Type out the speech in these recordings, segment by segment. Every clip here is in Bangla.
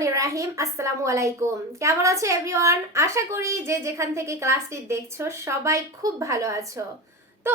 বিসমিল্লাহিররহমানিররহিম। আসসালামু আলাইকুম। কেমন আছো এভরিওয়ান? আশা করি যে যেখান থেকে ক্লাসটি দেখছো সবাই খুব ভালো আছো। তো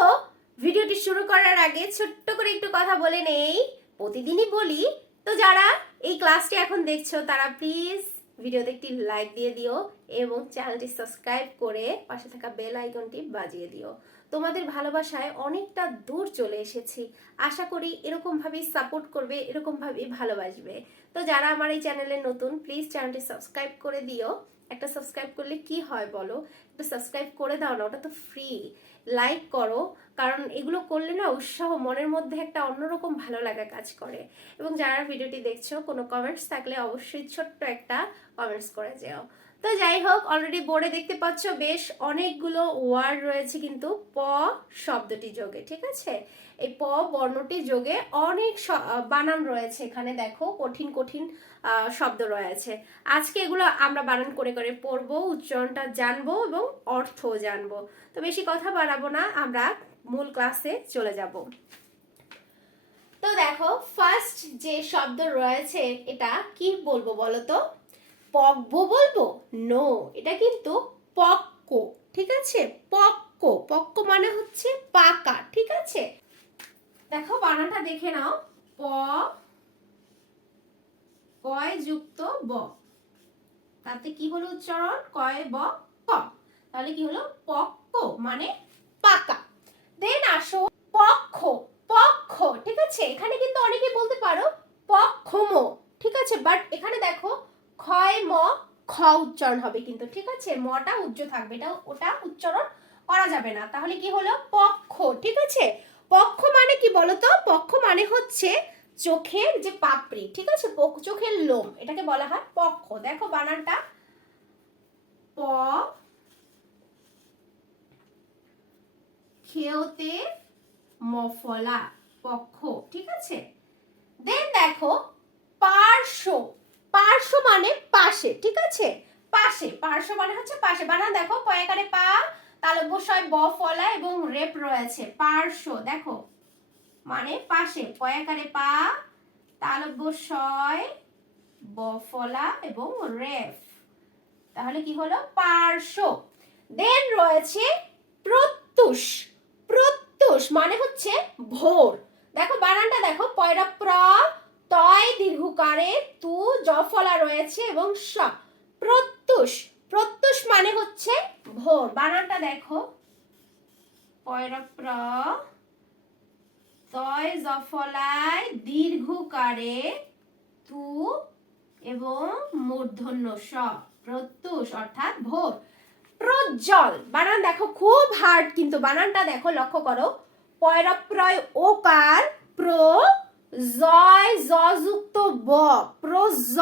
ভিডিওটি শুরু করার আগে ছোট্ট করে একটু কথা বলে নেই, প্রতিদিনই বলি। তো যারা এই ক্লাসটি এখন দেখছো তারা প্লিজ ভিডিওতে একটি লাইক দিয়ে দিও এবং চ্যানেলটি সাবস্ক্রাইব করে পাশে থাকা বেল আইকনটি বাজিয়ে দিও। তোমাদের ভালোবাসায় অনেকটা দূর চলে এসেছি। আশা করি এরকমভাবেই সাপোর্ট করবে, এরকমভাবেই ভালোবাসবে। তো যারা আমার এই চ্যানেলে নতুন, প্লিজ চ্যানেলটি সাবস্ক্রাইব করে দিও। একটা সাবস্ক্রাইব করলে কি হয় বলো? একটু সাবস্ক্রাইব করে দাও না, ওটা তো ফ্রি। লাইক করো, কারণ এগুলো করলে না উৎসাহ, মনের মধ্যে একটা অন্যরকম ভালো লাগা কাজ করে। এবং যারা ভিডিওটি দেখছো কোনো কমেন্টস থাকলে অবশ্যই ছোট্ট একটা কমেন্টস করে যেও। তো যাই হোক, অলরেডি বোর্ডে দেখতে পাচ্ছ বেশ অনেকগুলো ওয়ার্ড রয়েছে কিন্তু প শব্দটি যোগে, ঠিক আছে? এই প বর্ণটি যোগে অনেক বানান রয়েছে এখানে, দেখো কঠিন কঠিন শব্দ রয়েছে। আজকে এগুলো আমরা বানান করে করে পড়বো, উচ্চারণটা জানবো এবং অর্থও জানবো। তো বেশি কথা বাড়াবো না, আমরা মূল ক্লাসে চলে যাব। তো দেখো, ফার্স্ট যে শব্দ রয়েছে এটা কি বলবো বলো তো? পক্ব বলবো? নো, এটা কিন্তু পক্ক, ঠিক আছে? পক্ক, পক্ক মানে হচ্ছে পাকা, ঠিক আছে? দেখো বানানটা দেখে নাও, প কয় যুক্ত ব, তাতে কি হলো উচ্চারণ? কয় ব ক, তাহলে কি হলো? পক্ক মানে পাকা। দেন আসো পক্ষ, পক্ষ, ঠিক আছে? এখানে কিন্তু অনেকে বলতে পারো পক্ষম, ঠিক আছে? বাট এখানে দেখো ক্ষয় ম খ উচ্চারণ হবে কিন্তু, ঠিক আছে? মটা উজ্জ থাকবে, এটা ওটা উচ্চারণ করা যাবে না। তাহলে কি হলো? পক্ষ, ঠিক আছে? পক্ষ মানে কি বলতো? পক্ষ মানে হচ্ছে চোখের যে পাপড়ি, ঠিক আছে? চোখের লোম, এটাকে বলা হয় পক্ষ। দেখো বানানটা, প খেওতে মফলা, পক্ষ, ঠিক আছে? দেন দেখো পার্শ্ব, পার্শ্ব মানে পাশে, ঠিক আছে? পাশে, পার্শ্ব মানে হচ্ছে পাশে। বানান দেখো, পয়াকারে পা, তালব্যশয় ব ফলা এবং রেপ রয়েছে। পার্শ্ব দেখো মানে পাশে, পয়াকারে পা, তালব্যশয় ব ফলা এবং রেফ, তাহলে কি হলো? পার্শ্ব। দেন রয়েছে প্রত্যুষ, প্রত্যুষ মানে হচ্ছে ভোর। দেখো বানানটা দেখো, পয়রা প্র, তয় দীর্ঘকারে তু জফলা রয়েছে এবং স, প্রত্যুষ। প্রত্যুষ মানে হচ্ছে ভোর। বানানটা দেখো, পয়রা প্র, তয় জফলায় দীর্ঘকারে তু এবং মূর্ধন্য স, প্রত্যুষ অর্থাৎ ভোর। প্রজ্জ্বল, বানান দেখো খুব হার্ড কিন্তু বানানটা দেখো, লক্ষ্য করো। পয়রা প্রয় ওকার, প্র জয় জ যুক্ত ব, প্রজ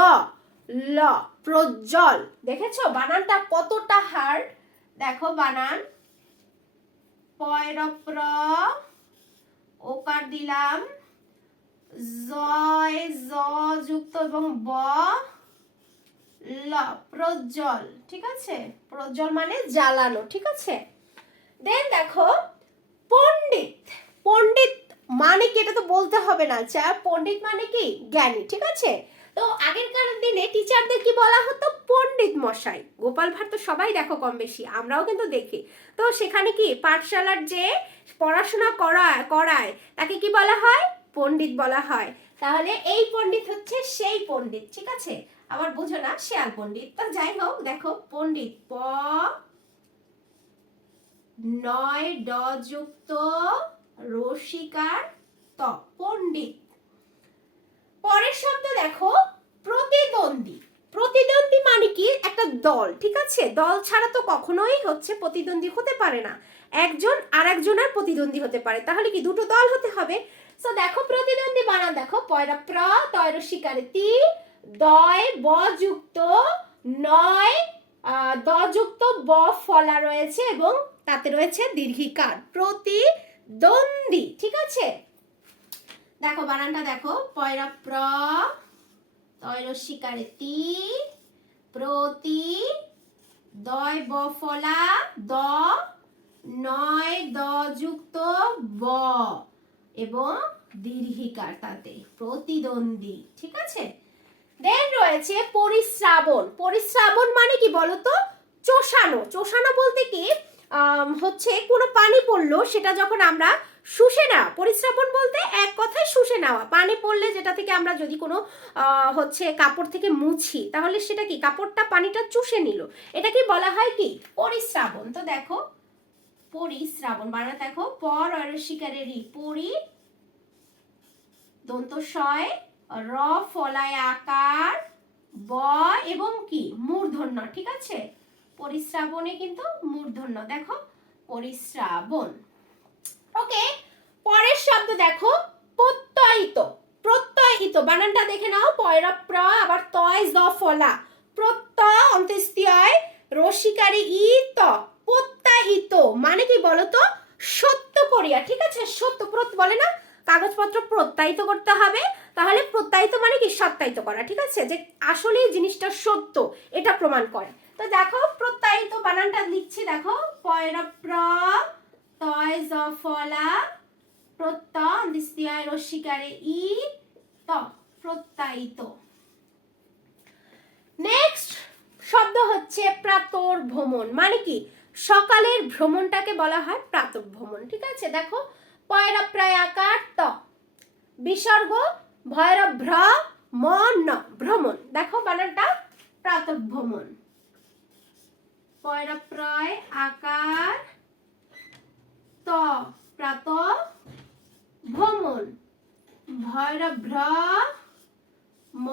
ল, প্রজ্জ্বল। দেখেছো বানানটা কতটা হার্ড? দেখো বানান, পয়রা প্র ওকার দিলাম, জয় জ যুক্ত এবং ব ল, প্রজ্জ্বল, ঠিক আছে? প্রজ্জ্বল মানে জ্বালানো, ঠিক আছে? দেন দেখো পণ্ডিত, পণ্ডিত মানে কি এটা তো বলতে হবে না, আচ্ছা? পণ্ডিত মানে কি? জ্ঞানী, ঠিক আছে? তো আগেরকার দিনে টিচারদের কি বলা হতো? পণ্ডিত মশাই। গোপাল ভাঁড় তো সবাই দেখো কম বেশি, আমরাও কিন্তু দেখি। তো সেখানে কি পাঠশালার যে পড়াশোনা করায় তাকে কি বলা হয়? পণ্ডিত বলা হয়। তাহলে এই পণ্ডিত হচ্ছে সেই পণ্ডিত, ঠিক আছে? আবার বুঝো না শেয়াল পণ্ডিত। তো যাই হোক, দেখো পণ্ডিত, প নয় ড যুক্ত রসিকার ত, পণ্ডিত। পরের শব্দ দেখো প্রতিদ্বন্দ্বী। প্রতিদ্বন্দ্বী মানে কি? একটা দল, ঠিক আছে? দল ছাড়া তো কখনোই হচ্ছে প্রতিদ্বন্দ্বী হতে পারে না। একজন আর একজনের প্রতিদ্বন্দ্বী হতে পারে, তাহলে কি দুটো দল হতে হবে। তো দেখো প্রতিদ্বন্দ্বী বানান দেখো, পয়রা প্র, তয় রসিকারে তি, দয় ব যুক্ত নয় দ যুক্ত ব ফলা রয়েছে এবং তাতে রয়েছে দীর্ঘিকার, প্রতিদ্বন্দ্বী, ঠিক আছে? দেখো বানানটা দেখো, পয়রা প্র, তয় রসিকারে তি, প্রতি, দয় ব ফলা দ, নয় দ যুক্ত ব এবং দীর্ঘিকার, তাতে প্রতিদ্বন্দ্বী, ঠিক আছে? দেন রয়েছে রয়েছে পরিশ্রাবণ। পরিশ্রাবণ মানে কি বলতো? চোষানো। চোষানো বলতে কি হচ্ছে কোনো পানি পড়লো সেটা যখন আমরা শুষে নেওয়া। পরিশ্রাবণ বলতে এক কথায় শুষে নেওয়া। পানি পড়লে যেটা থেকে আমরা যদি কোনো হচ্ছে কাপড় থেকে মুছি তাহলে সেটা কি কাপড়টা পানিটা চুষে নিল, এটা কি বলা হয় কি পরিশ্রাবণ। তো দেখো পরিশ্রাবণ বানা দেখো পর আর শিকারেরই পরি দন্ত শয় র ফলায় আকার ব এবং কি মূর্ধন্য, ঠিক আছে? পরিশ্রাবণে কিন্তু মূর্ধন্য, দেখো পরিশ্রাবণ। ওকে, পরের শব্দ দেখো প্রত্যয়িত। প্রত্যয়িত বানানটা দেখে নাও, পয়রা প্র আবার তয় জ ফলা, প্রত্যয় অন্ত্যেষ্টিয় রসিকারি ই ত, প্রত্যয়িত মানে কি বলতো? সত্য করিয়া, ঠিক আছে? সত্য বলে না কাগজপত্র প্রত্যায়িত করতে হবে, তাহলে প্রত্যায়িত মানে কি সত্যায়িত করা, ঠিক আছে? যে আসলে জিনিসটা সত্য এটা প্রমাণ করে। তো দেখো প্রত্যায়িত বানানটা লিখছি, দেখো পয়রা প্র তয় জ ফলা প্রত্যয় অন্ত্যেষ্টিয় রসিকারে ই ত, প্রত্যায়িত। নেক্সট শব্দ হচ্ছে প্রাতর ভ্রমণ। মানে কি সকালের ভ্রমণটাকে বলা হয় প্রাতর ভ্রমণ, ঠিক আছে? দেখো পয়রা প্রায় আকার ত, বিসর্গ ভয়রা ভ্র ম ন, ভ্রমণ। দেখো বানানটা প্রাতর ভ্রমণ, পয়রা প্রায় আকার ত প্রাত ভ্রমণ, ভয়রা ভ্র ম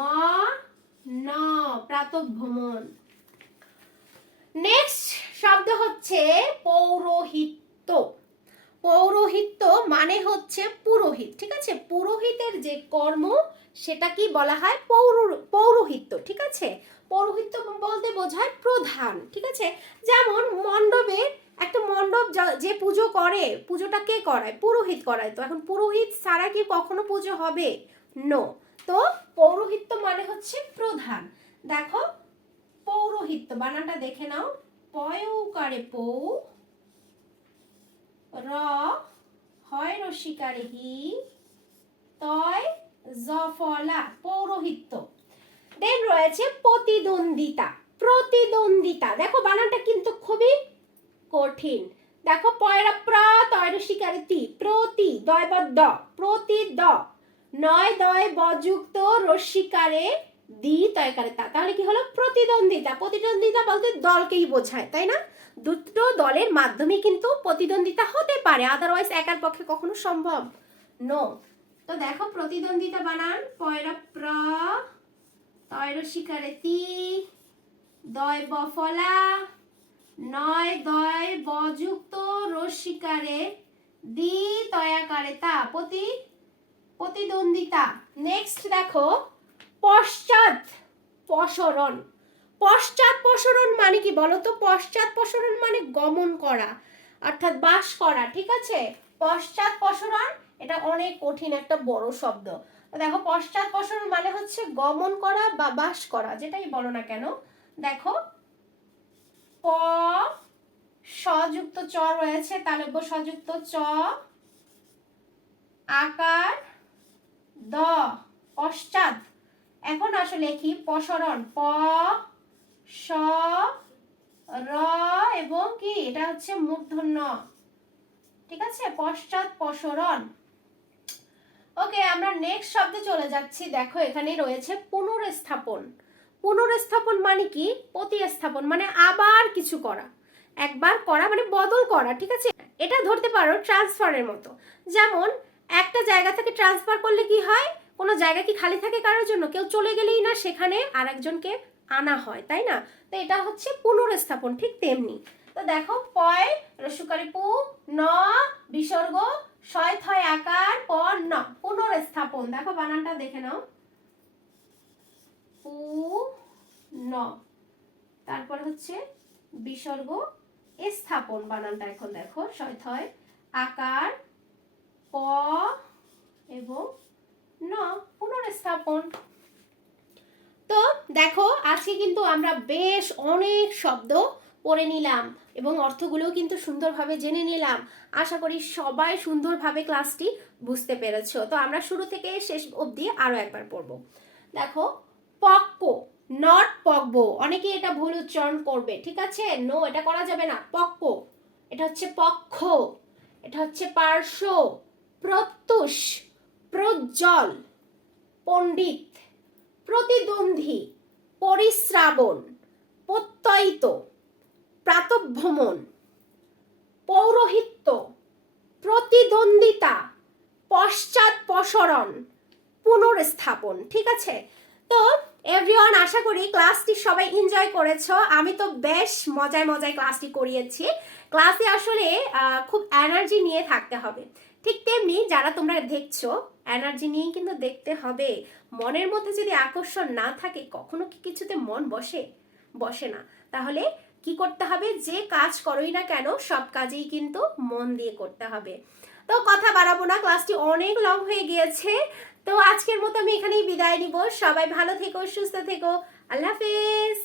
ন, প্রাতঃ ভ্রমণ। নেক্সট শব্দ হচ্ছে পৌরোহিত্য। পৌরোহিত্য মানে হচ্ছে পুরোহিত, ঠিক আছে? পুরোহিতের যে কর্ম সেটা কি বলা হয় পৌরোহিত্য, ঠিক আছে? পৌরোহিত্য বলতে বোঝায় প্রধান, ঠিক আছে? যেমন মণ্ডপে একটা মণ্ডপ যে পুজো করে, পুজোটা কে করায়? পুরোহিত করায়। তো এখন পুরোহিত ছাড়া কি কখনো পুজো হবে? নো। তো পৌরোহিত্য মানে হচ্ছে প্রধান। দেখো পৌরোহিত্য বানানটা দেখে নাও, পয়ৌকারে পৌ র হয় রসিকারে হি তয় জ ফলা, পৌরোহিত্য। দেন রয়েছে প্রতিদ্বন্দ্বিতা। প্রতিদ্বন্দ্বিতা দেখো বানানটা কিন্তু খুবই কঠিন। দেখো পয়রা প্র তয় রসিকারে তি, প্রতি দয় ব দ, প্রতি দ নয় দয় বযুক্ত রসিকারে দি তয়কারে তা, তাহলে কি হলো প্রতিদ্বন্দ্বিতা। প্রতিদ্বন্দ্বিতা বলতে দলকেই বোঝায়, তাই না? দুটো দলের মাধ্যমে কিন্তু প্রতিদ্বন্দ্বিতা হতে পারে, আদারওয়াইজ একার পক্ষে কখনো সম্ভব নো। তো দেখো প্রতিদ্বন্দ্বিতা বানান পয়রা প্র তয় রসিকারে তি দয় ব ফলা নয় দয় বযুক্ত রসিকারে দি তয়াকারে তা, প্রতিদ্বন্দ্বিতা। নেক্সট দেখো পশ্চাৎ পসরণ। পশ্চাৎ পসরণ মানে কি বলতো? পশ্চাৎ পসরণ মানে গমন করা অর্থাৎ বাস করা, ঠিক আছে? পশ্চাৎ পসরণ এটা অনেক কঠিন একটা বড় শব্দ। দেখো পশ্চাৎ পসরণ মানে হচ্ছে গমন করা বা বাস করা, যেটাই বলো না কেন। দেখো প সযুক্ত চ রয়েছে, তালব্য সযুক্ত চ আকার দ পশ্চাৎ। এখন আসলে কি পসরণ প স র এবং কি এটা হচ্ছে মূর্ধন্য, ঠিক আছে? পশ্চাৎ পসরণ। ওকে, আমরা নেক্সট শব্দে চলে যাচ্ছি। দেখো এখানে রয়েছে পুনরস্থাপন। পুনরস্থাপন মানে কি প্রতিস্থাপন মানে আবার কিছু করা, একবার করা মানে বদল করা, ঠিক আছে? এটা ধরতে পারো ট্রান্সফারের মতো। যেমন একটা জায়গা থেকে ট্রান্সফার করলে কি হয়, কোনো জায়গা কি খালি থাকে কারোর জন্য? কেউ চলে গেলেই না সেখানে আরেকজনকে আনা হয়, তাই না? তো এটা হচ্ছে পুনরস্থাপন, ঠিক তেমনি। তো দেখো পয় রসুকারি পু ন বিসর্গ শয় থয় আকার প ন, পুনরস্থাপন। দেখো বানানটা দেখে নাও, পু ন তারপর হচ্ছে বিসর্গ স্থাপন বানানটা। এখন দেখো শয় থয় আকার প এবং ন, পুনরস্থাপন। তো দেখো আজকে কিন্তু আমরা বেশ অনেক শব্দ পড়ে নিলাম এবং অর্থগুলোও কিন্তু সুন্দরভাবে জেনে নিলাম। আশা করি সবাই সুন্দরভাবে ক্লাসটি বুঝতে পেরেছো। তো আমরা শুরু থেকে শেষ অবধি আরো একবার পড়বো। দেখো পক্ক, পকবো, অনেকে এটা ভুল উচ্চারণ করবে, ঠিক আছে? নো, এটা করা যাবে না। পক্ক, এটা হচ্ছে পক্ষ, এটা হচ্ছে পার্শ্ব, প্রত্যুষ, প্রজ্জ্বল, পণ্ডিত, প্রতিদ্বন্দ্বী, পরিশ্রাবণ, প্রত্যয়িত, প্রাতভ্রমণ, পৌরোহিত্য, প্রতিদ্বন্দ্বিতা, পশ্চাৎপসরণ, পুনর্স্থাপন, ঠিক আছে? তো এভরিওয়ান, আশা করি ক্লাসটি সবাই এনজয় করেছো। আমি তো বেশ মজায় মজায় ক্লাসটি করিয়েছি। ক্লাসে আসলে খুব এনার্জি নিয়ে থাকতে হবে, ঠিক তেমনি যারা তোমরা দেখছো এনার্জি নিয়েই কিন্তু দেখতে হবে। মনের মধ্যে যদি আকর্ষণ না থাকে, কখনো কি কিছুতে মন বসে? বসে না। তাহলে কি করতে হবে? যে কাজ করোই না কেন, সব কাজেই কিন্তু মন দিয়ে করতে হবে। তো কথা বাড়াবো না, ক্লাসটি অনেক লং হয়ে গিয়েছে। তো আজকের মতো আমি এখানেই বিদায় নিব। সবাই ভালো থেকো, সুস্থ থেকো। আল্লাহ হাফেজ।